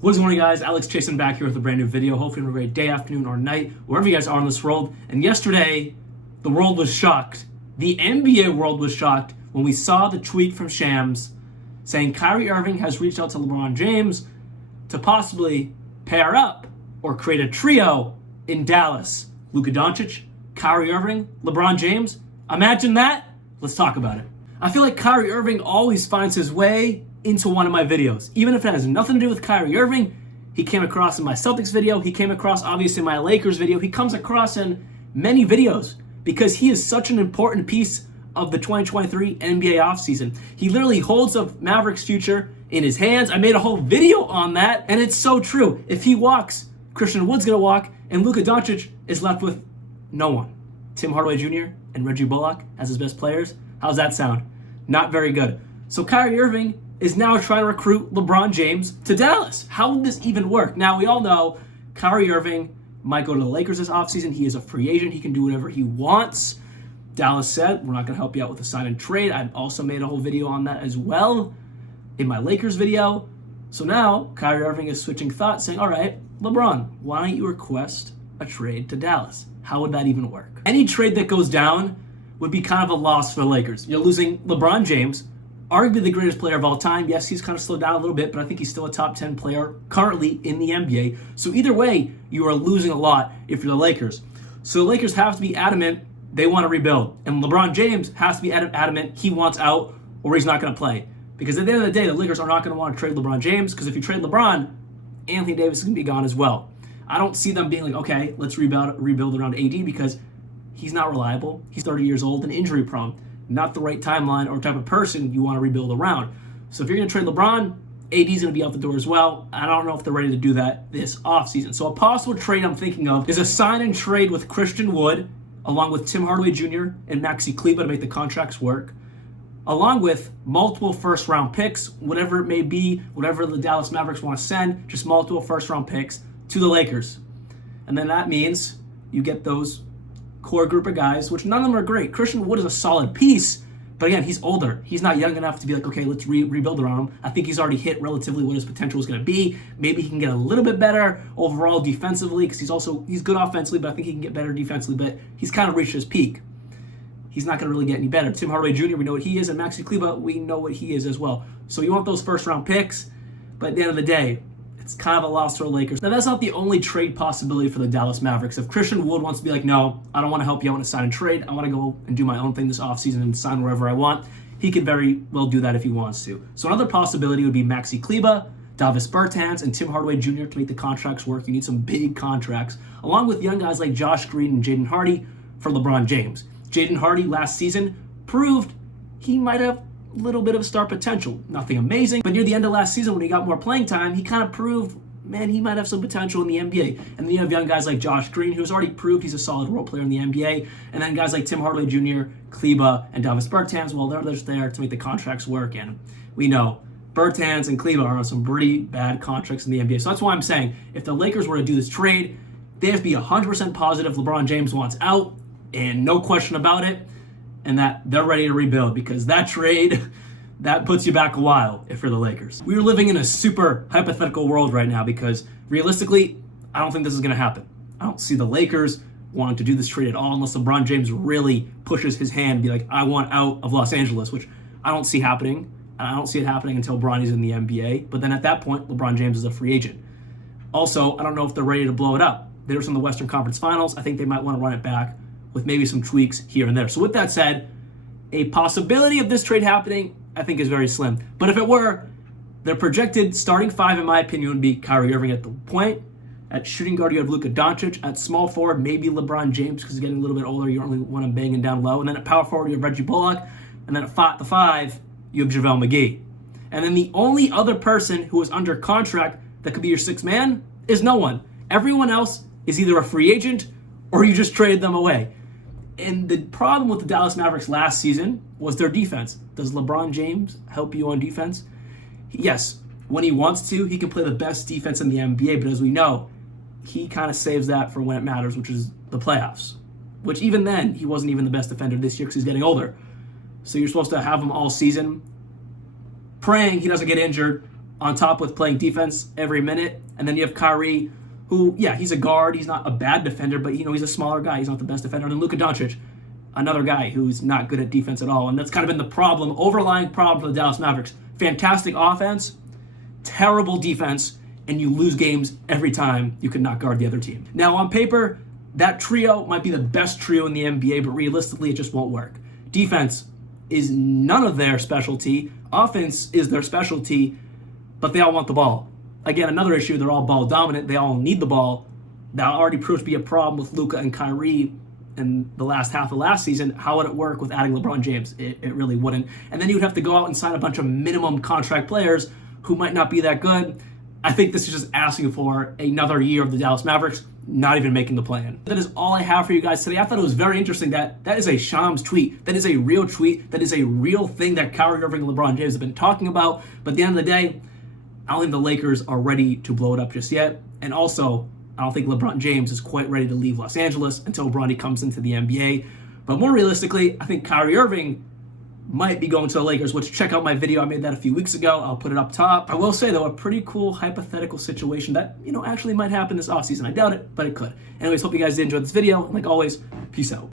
What is going on, guys? Alex Chasen back here with a brand new video. Hopefully you have a great day, afternoon, or night, wherever you guys are in this world. And yesterday, the world was shocked. The NBA world was shocked when we saw the tweet from Shams saying Kyrie Irving has reached out to LeBron James to possibly pair up or create a trio in Dallas. Luka Doncic, Kyrie Irving, LeBron James. Imagine that. Let's talk about it. I feel like Kyrie Irving always finds his way into one of my videos. Even if it has nothing to do with Kyrie Irving, he came across in my Celtics video, he came across obviously in my Lakers video, he comes across in many videos because he is such an important piece of the 2023 NBA offseason. He literally holds the Mavericks' future in his hands. I made a whole video on that, and it's so true. If he walks, Christian Wood's gonna walk, and Luka Doncic is left with no one. Tim Hardaway Jr. and Reggie Bullock as his best players. How's that sound? Not very good. So Kyrie Irving is now trying to recruit LeBron James to Dallas. How would this even work? Now, we all know Kyrie Irving might go to the Lakers this offseason. He is a free agent. He can do whatever he wants. Dallas said, we're not going to help you out with a sign and trade. I also made a whole video on that as well in my Lakers video. So now Kyrie Irving is switching thoughts, saying, all right, LeBron, why don't you request a trade to Dallas? How would that even work? Any trade that goes down would be kind of a loss for the Lakers. You're losing LeBron James, arguably the greatest player of all time. Yes, he's kind of slowed down a little bit, but I think he's still a top 10 player currently in the NBA. So either way, you are losing a lot if you're the Lakers. So the Lakers have to be adamant they want to rebuild. And LeBron James has to be adamant he wants out or he's not going to play. Because at the end of the day, the Lakers are not going to want to trade LeBron James, because if you trade LeBron, Anthony Davis is going to be gone as well. I don't see them being like, okay, let's rebuild around AD, because he's not reliable. He's 30 years old and injury prone. Not the right timeline or type of person you want to rebuild around. So if you're going to trade LeBron, AD's going to be out the door as well. I don't know if they're ready to do that this offseason. So a possible trade I'm thinking of is a sign and trade with Christian Wood, along with Tim Hardaway Jr. and Maxi Kleber to make the contracts work, along with multiple first-round picks, whatever it may be, whatever the Dallas Mavericks want to send, just multiple first-round picks to the Lakers. And then that means you get those core group of guys, which none of them are great. Christian Wood is a solid piece, but again, he's older. He's not young enough to be like, okay, let's rebuild around him. I think he's already hit relatively what his potential is going to be. Maybe he can get a little bit better overall defensively, because he's good offensively, but I think he can get better defensively, but he's kind of reached his peak. He's not going to really get any better. Tim Hardaway Jr., we know what he is, and Maxi Kleber, we know what he is as well. So you want those first-round picks, but at the end of the day, it's kind of a loss for the Lakers. Now, that's not the only trade possibility for the Dallas Mavericks. If Christian Wood wants to be like, no, I don't want to help you out in a sign and trade, I want to go and do my own thing this offseason and sign wherever I want, he could very well do that if he wants to. So another possibility would be Maxi Kleber, Davis Bertans, and Tim Hardaway Jr. to make the contracts work. You need some big contracts, along with young guys like Josh Green and Jaden Hardy for LeBron James. Jaden Hardy last season proved he might have a little bit of star potential. Nothing amazing, but near the end of last season when he got more playing time, he kind of proved, man, he might have some potential in the NBA. And then you have young guys like Josh Green, who's already proved he's a solid role player in the NBA. And then guys like Tim Hardaway Jr., Kleber, and Davis Bertans, well, they're just there to make the contracts work. And we know Bertans and Kleber are on some pretty bad contracts in the NBA. So that's why I'm saying, if the Lakers were to do this trade, they have to be 100% positive LeBron James wants out, and no question about it, and that they're ready to rebuild, because that trade, that puts you back a while if you're the Lakers. We are living in a super hypothetical world right now, because realistically, I don't think this is going to happen. I don't see the Lakers wanting to do this trade at all unless LeBron James really pushes his hand and be like, I want out of Los Angeles, which I don't see happening. And I don't see it happening until Bronny's in the NBA. But then at that point, LeBron James is a free agent. Also, I don't know if they're ready to blow it up. They were in the Western Conference Finals. I think they might want to run it back with maybe some tweaks here and there. So with that said, a possibility of this trade happening, I think, is very slim. But if it were, their projected starting five, in my opinion, would be Kyrie Irving at the point. At shooting guard, you have Luka Doncic. At small forward, maybe LeBron James, because he's getting a little bit older. You don't really want him banging down low. And then at power forward, you have Reggie Bullock. And then at the five, you have JaVale McGee. And then the only other person who is under contract that could be your sixth man is no one. Everyone else is either a free agent or you just traded them away. And the problem with the Dallas Mavericks last season was their defense. Does LeBron James help you on defense? Yes, when he wants to, he can play the best defense in the NBA, but as we know, he kind of saves that for when it matters, which is the playoffs. Which even then, he wasn't even the best defender this year because he's getting older. So you're supposed to have him all season, praying he doesn't get injured, on top with playing defense every minute. And then you have Kyrie, who, yeah, he's a guard. He's not a bad defender, but, he's a smaller guy. He's not the best defender. And then Luka Doncic, another guy who's not good at defense at all. And that's kind of been the overlying problem for the Dallas Mavericks. Fantastic offense, terrible defense, and you lose games every time you can not guard the other team. Now, on paper, that trio might be the best trio in the NBA, but realistically, it just won't work. Defense is none of their specialty. Offense is their specialty, but they all want the ball. Again, another issue, they're all ball dominant. They all need the ball. That already proved to be a problem with Luka and Kyrie in the last half of last season. How would it work with adding LeBron James? It really wouldn't. And then you would have to go out and sign a bunch of minimum contract players who might not be that good. I think this is just asking for another year of the Dallas Mavericks not even making the play-in. That is all I have for you guys today. I thought it was very interesting that is a Shams tweet. That is a real tweet. That is a real thing that Kyrie Irving and LeBron James have been talking about. But at the end of the day, I don't think the Lakers are ready to blow it up just yet. And also, I don't think LeBron James is quite ready to leave Los Angeles until Bronny comes into the NBA. But more realistically, I think Kyrie Irving might be going to the Lakers, which check out my video. I made that a few weeks ago. I'll put it up top. I will say, though, a pretty cool hypothetical situation that, actually might happen this offseason. I doubt it, but it could. Anyways, hope you guys did enjoy this video. And like always, peace out.